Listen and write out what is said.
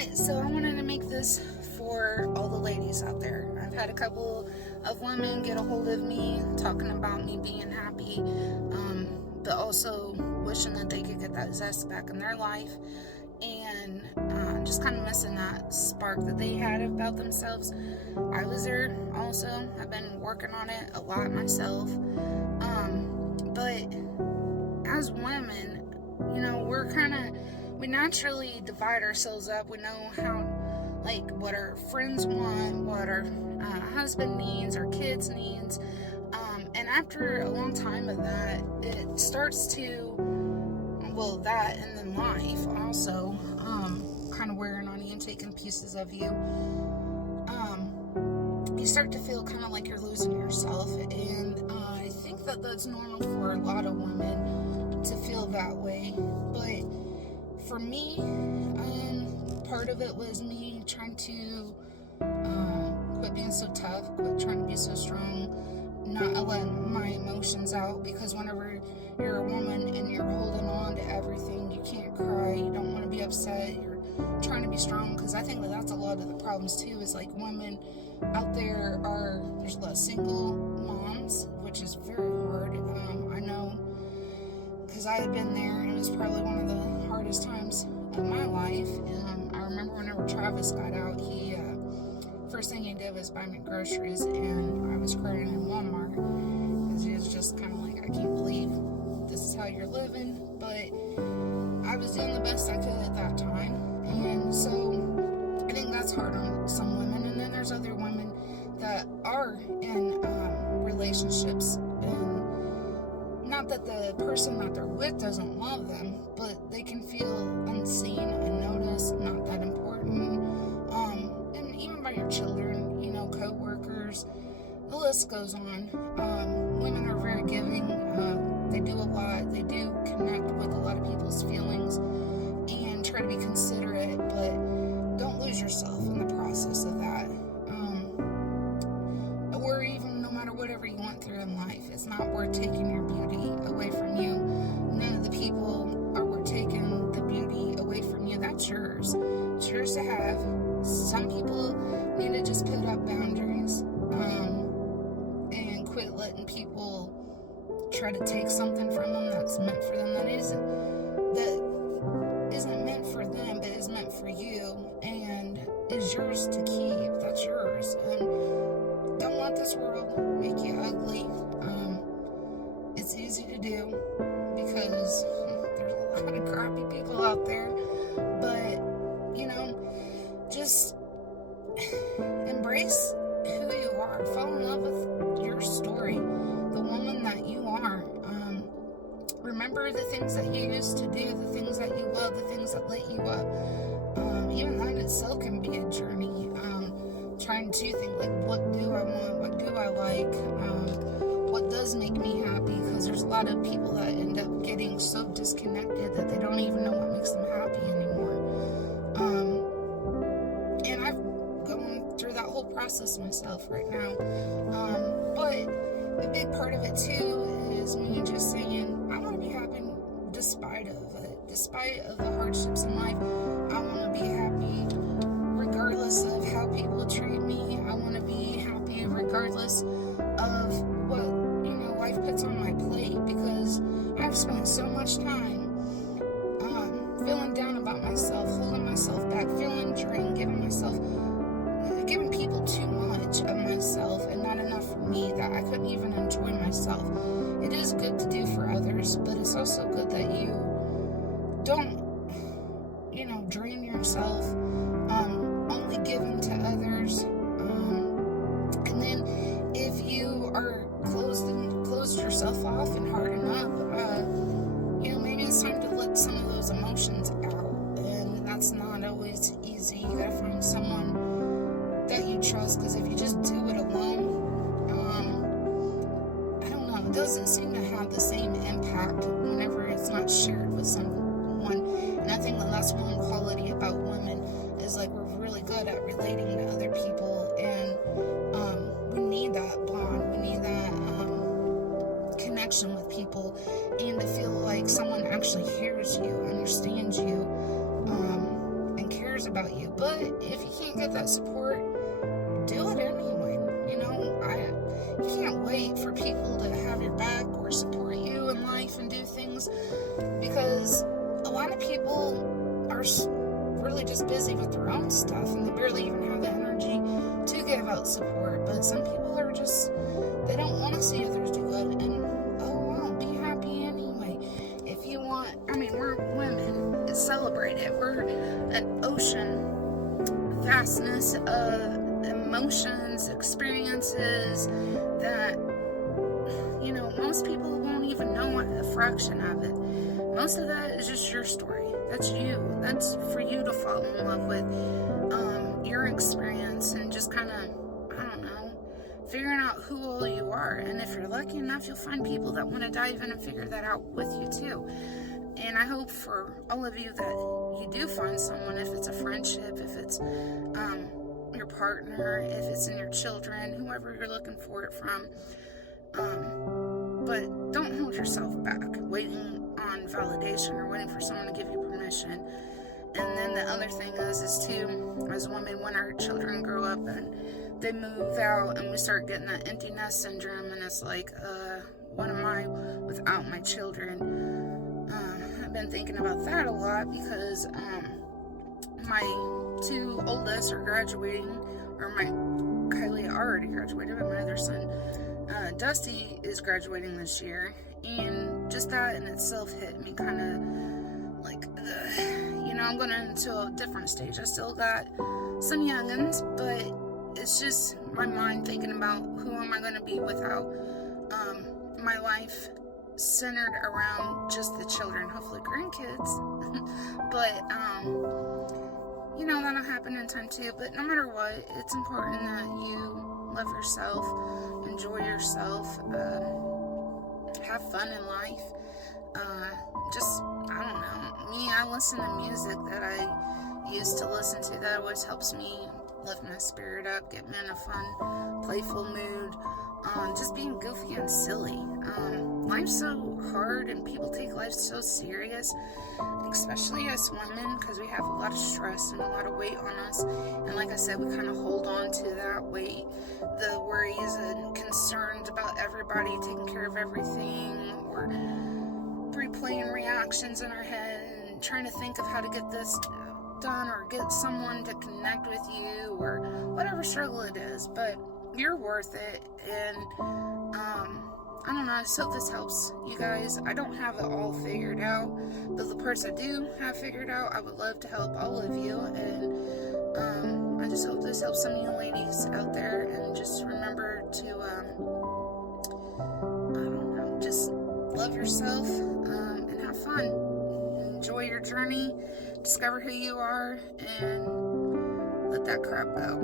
Alright, so I wanted to make this for all the ladies out there. I've had a couple of women get a hold of me talking about me being happy, but also wishing that they could get that zest back in their life, and just kind of missing that spark that they had about themselves. I was there also. I've been working on it a lot myself. But as women, we naturally divide ourselves up. We know how, what our friends want, what our husband needs, our kids needs, and after a long time of that, it starts to, that and then life also, kind of wearing on you and taking pieces of you. You start to feel kind of like you're losing yourself, and I think that that's normal for a lot of women to feel that way. But for me, part of it was me trying to quit being so tough, quit trying to be so strong, not letting my emotions out, because whenever you're a woman and you're holding on to everything, you can't cry, you don't want to be upset, you're trying to be strong, because I think that that's a lot of the problems too, is women out there there's a lot of single moms, which is very hard. I know, because I had been there, and it was probably one of the hardest times of my life. I remember whenever Travis got out, he first thing he did was buy me groceries, and I was crying in Walmart, because he was just kind of like, I can't believe this is how you're living. But I was doing the best I could at that time, and so I think that's hard on some women. And then there's other women that are in relationships, and not that the person that they're with doesn't love them, but they can feel unseen, unnoticed, not that important, and even by your children, co-workers, the list goes on. Women are very giving, they do a lot, they do connect with a lot of people's feelings, and try to be considerate, but don't lose yourself in the process of that. Or even no matter whatever you went through in life, it's not worth taking your beauty away from you. None of the people are worth taking the beauty away from you. That's yours. It's yours to have. Some people need to just put up boundaries, and quit letting people try to take something from them that's meant for them, that isn't meant for them, but is meant for you, and is yours to keep. That's yours. And don't let this world make you ugly. It's easy to do, because there's a lot of crappy people out there, but just embrace who you are. Fall in love with your story, the woman that you are. Remember the things that you used to do, the things that you love, the things that lit you up. Even that itself can be a journey. Trying to think, what do I want? What do I like? What does make me happy? Because there's a lot of people that end up getting so disconnected that they don't even know what makes them happy anymore. And I've gone through that whole process myself right now. But a big part of it too is me just saying, I want to be happy despite of it. Despite of the hardships in life, I want to be happy regardless of how people treat me. I want to be happy regardless of what, life puts on my plate, because I've spent so much time feeling down about myself, holding myself back, feeling drained, giving people too much of myself and not enough for me, that I couldn't even enjoy myself. It is good to do for others, but it's also good that you don't, drain yourself, only giving to others. And then if you are closed yourself off and harden up, maybe it's time to let some of those emotions out. And that's not always easy. You gotta find someone that you trust, because if you just do it alone, I don't know, it doesn't seem to have the same impact whenever it's not shared with someone. And I think that that's one quality about women, is we're really good at relating to other people, and we need that bond, we need that connection with people, and to feel like someone actually hears you, understands you, and cares cares about you. But if you can't get that support, do it anyway. You can't wait for people to have your back or support you in life and do things, because a lot of people are really just busy with their own stuff and they barely even have the energy to give out support. But some people are just, they don't want to see others do good, and oh well, be happy anyway. If you want, we're women, it's celebrated. We're an ocean vastness of emotions, experiences that, most people won't even know a fraction of it. Most of that is just your story. That's you. That's for you to fall in love with your experience and just kind of, figuring out who all you are. And if you're lucky enough, you'll find people that want to dive in and figure that out with you too. And I hope for all of you that you do find someone, if it's a friendship, if it's your partner, if it's in your children, whoever you're looking for it from. But don't hold yourself back, waiting on validation or waiting for someone to give you permission. And then the other thing is too, as women, when our children grow up and they move out and we start getting that empty nest syndrome, and it's like, what am I without my children? I've been thinking about that a lot, because my two oldest are graduating, or Kylie already graduated, but my other son, Dusty, is graduating this year. And just that in itself hit me kind of like, I'm going into a different stage. I still got some youngins, but it's just my mind thinking about who am I going to be without my life centered around just the children, hopefully grandkids. But that'll happen in time too. But no matter what, it's important that you love yourself, enjoy yourself, have fun in life. I listen to music that I used to listen to that always helps me lift my spirit up, get me in a fun, playful mood, just being goofy and silly. Life's so hard and people take life so serious, especially us women, because we have a lot of stress and a lot of weight on us. And like I said, we kind of hold on to that weight, the worries and concerns about everybody, taking care of everything, or replaying reactions in our head and trying to think of how to get this done or get someone to connect with you, or whatever struggle it is. But you're worth it. And I just hope this helps you guys. I don't have it all figured out, but the parts I do have figured out, I would love to help all of you. And I just hope this helps some of you ladies out there. And just remember to just love yourself and have fun. Enjoy your journey, discover who you are, and let that crap go.